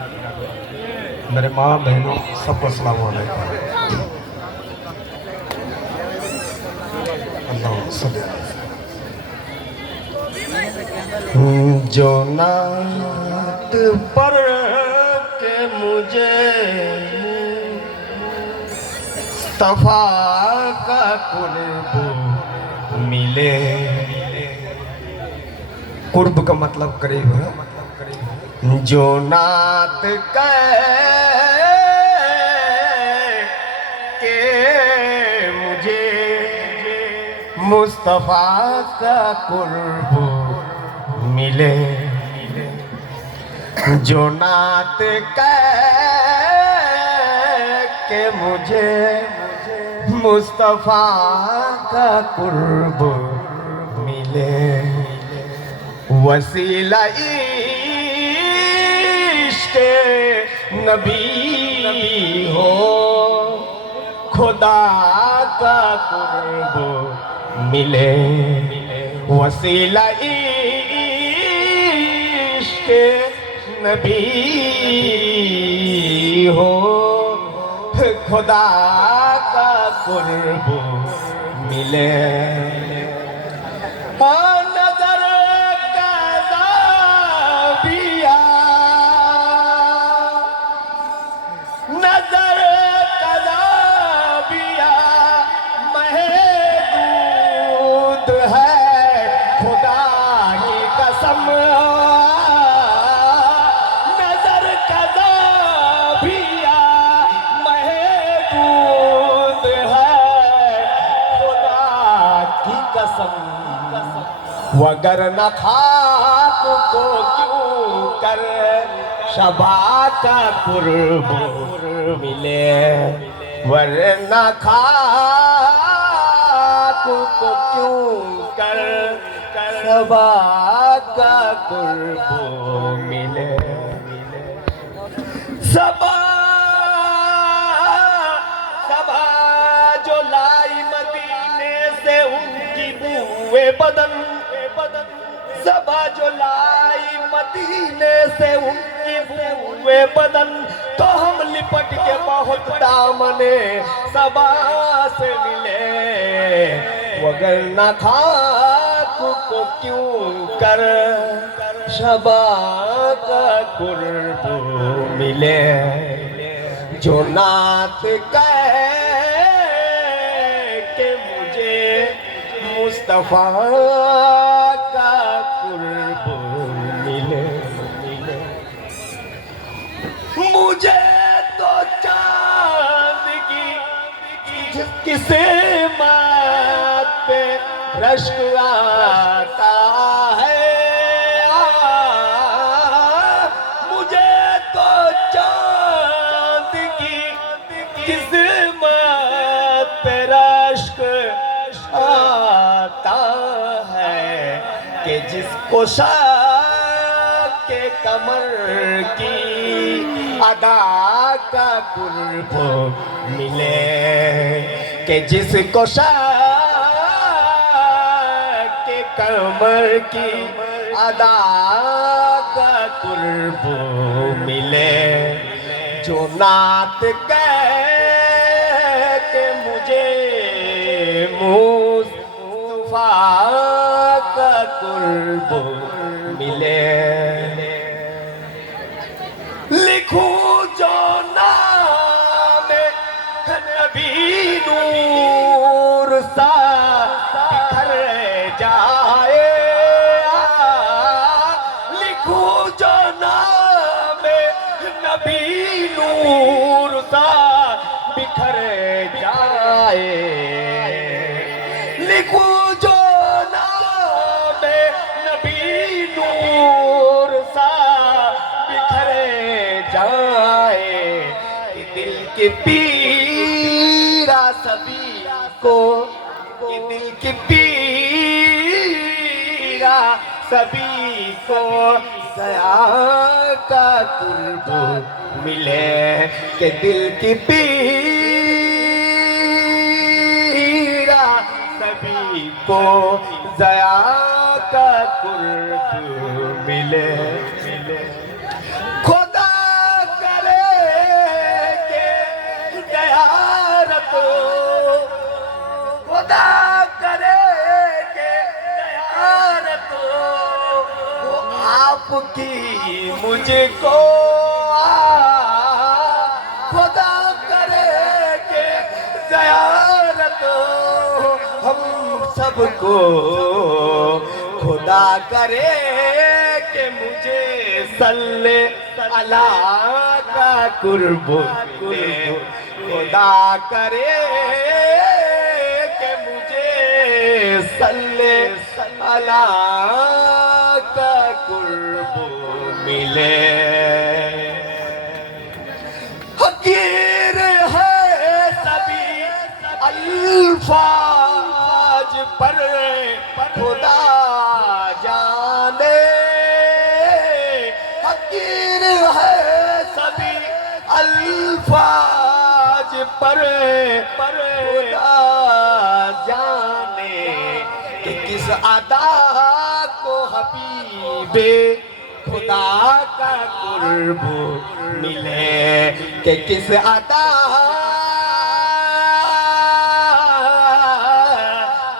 मेरे माँ बहनों सबको अस्सलाम वालेकुम। जो नात पर के मुझे मुस्तफा का कुर्ब मिले। कुर्ब का मतलब करीब है। जो नात के मुझे मुस्तफा का कुर्ब मिले। जो नात के मुझे मुस्तफा का कुर्ब मिले। वसीला इश्क़ नबी हो खुदा का कुर्ब मिले। वसीला इश्क़ नबी हो खुदा का कुर्ब मिले। नजर कज़ाबिया नजर कज़ाबिया महदूद है खुदा की कसम। नजर कज़ाबिया महदूद है खुदा की कसम। वगर न खाक को क्यों कर शबा का कुर्ब मिले। वरना खाक को क्यों कर शबा का कुर्ब मिले। सबा सबा जो लाई मदीने से उनकी बूए बदन। सबा जो लाई मदीने से उनकी बूए बदन। तो हम लिपट के बहुत दामने सबा से मिले। वगर न खाक को क्यों कर शबा का कुर्ब मिले। जो नात के मुझे मुस्तफा का कुर्ब मिले। मुझे तो चांद की किसे मात पे रश्क आता है। मुझे तो चांद की किसे मात पे रश्क आता है कि जिसको के कमर की अदा का कुर्ब मिले। कि जिसको के कमर की अदा का कुर्ब मिले। जो नात के मुझे मुस्तफा का कुर्ब मिले। लिखूं जो नाम नबी नूर सा बिखर जाए। लिखूं जो नाम नबी नूर सा बिखर जाए। लिखूं जो नाम नबी नूर सा जाए। दिल की पीरा सभी को दिल की पीरा सभी को दया का कुर्ब मिले। कि दिल की पीरा सभी को दया का कुर्ब मिले। खुदा मुझको खुदा करे के ज़ियारत हम सबको खुदा करे के मुझे सल्ले अला का कुर्ब मिले खुदा करे के मुझे सल्ले अला का कुर्ब मिले हकीर है सभी अल्फाज पर खुदा जाने हकीर है सभी अल्फाज पर खुदा जाने कि किस अदा को हबीबे खुदा का कुर्ब मिले कि किस अदा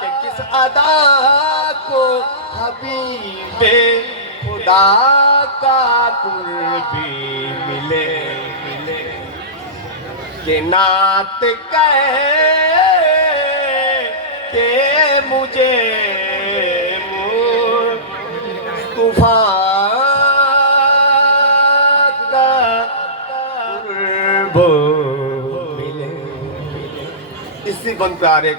कि किस अदा को हबीबे खुदा का कुर्ब मिले कि नात कहे के मुझे तूफान मिले इसी बन प्यारे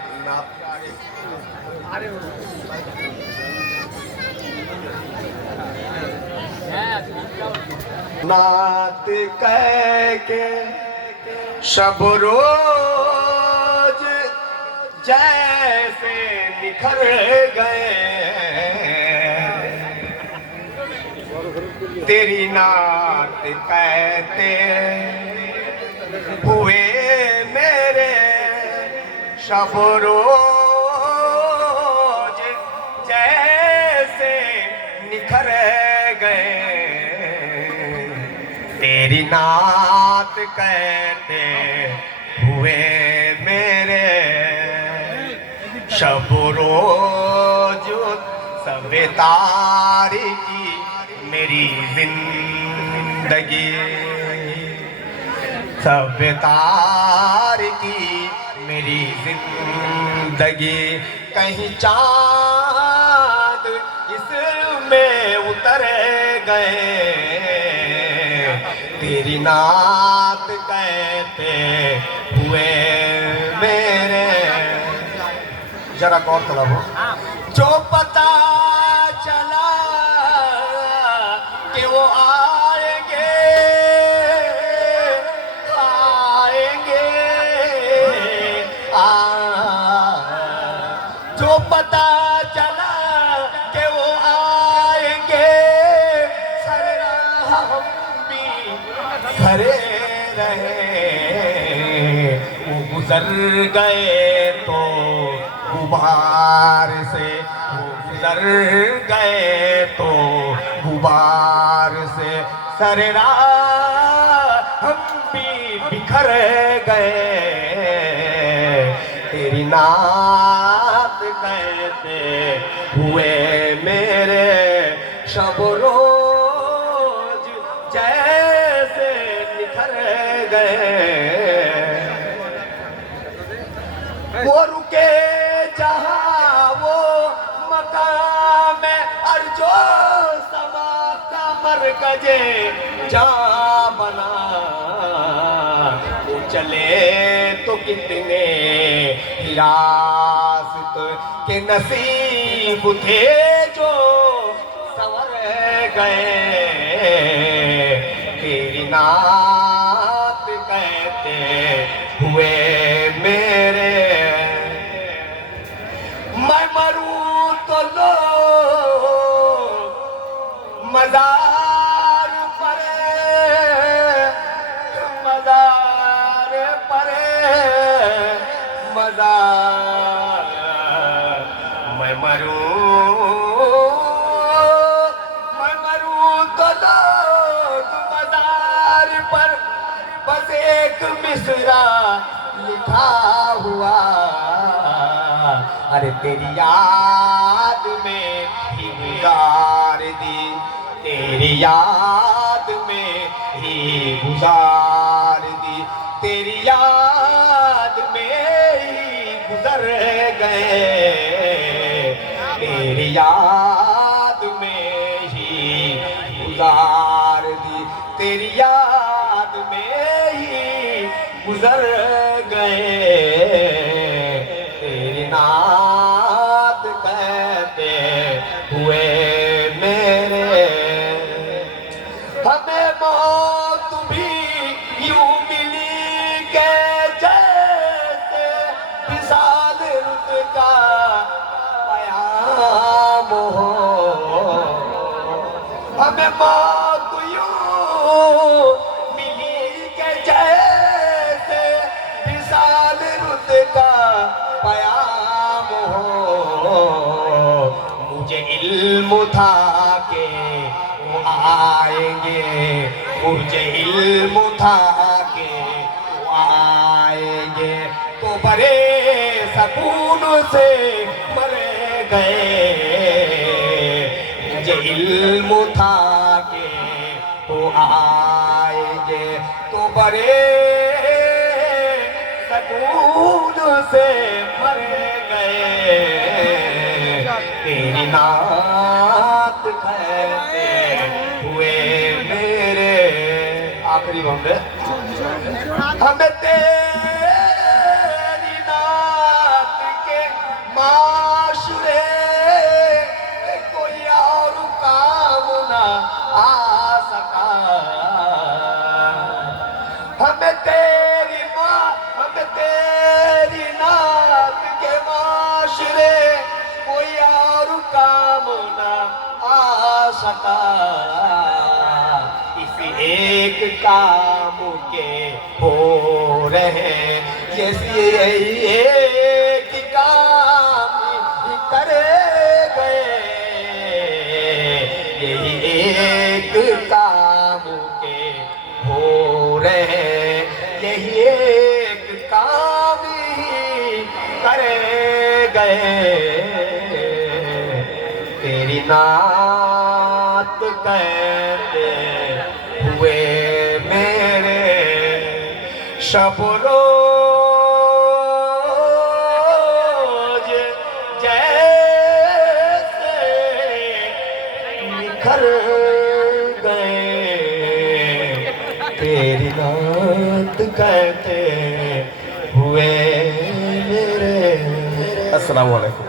नात कह के शब रोज जैसे निखर गए तेरी नात कहते हुए मेरे शब रोज जैसे निखर गए तेरी नात कहते हुए मेरे शब रोज सब तारीकी मेरी जिंदगी सब तारीकी मेरी जिंदगी कहीं चांद इसमें उतर गए तेरी नात कहते हुए मेरे जरा कौन तलब हो जो पता चला कि वो आएंगे आएंगे जो पता चला कि वो आएंगे सरा हम भी खड़े रहे वो गुजर गए तो गुबार से वो गुजर गए तो गुबार से सरेरा हम भी बिखर गए तेरी नात कहते हुए मेरे शब रोज जैसे निखर गए वो रुके जहाँ वो मकाम अर्जो समा का मरकजे जा बना वो चले तो कितने हिरासत के नसीब थे जो संवर गए तेरी नात कहते हुए मेरे मैं मरूं तो लो मजार परे मजार मैं मरूं तो लोग मजार पर बस एक मिसरा लिखा हुआ अरे तेरी याद में ही गुजार दी तेरी याद में ही गुजार दी, तेरी याद में ही गुजर गए, तेरी याद में ही गुजार दी, तेरी याद में ही गुजर गए, तेरी नात कहते हुए मेरे, हमें मौत भी यूं मिली के जैसे विशाल रुत का पयाम हो, हमें मौत यूं मिली के जैसे विशाल रुत का पयाम हो, मुझे इल्म था के वो आएंगे, मुझे इल्म था के वो आएंगे, तो बड़े सकून से मर गए, मुझे इल्म था के वो आएंगे, तो बड़े सकून से मर गए, तेरी नात कहते हुए मेरे। आखिरी बंदे, हमें तेरी नात के माशरे कोई और काम ना आ सका, हमें तेरी नात के माशरे कोई और काम ना आ सका, इस एक काम के हो रहे जैसे एक काम करे गए, यही एक काम के हो रहे, यही एक काम ही करे गए, तेरी नात कहते हुए मेरे, शब रोज जैसे निखर गए, तेरी नात कहते हुए मेरे। अस्सलाम वालेकुम।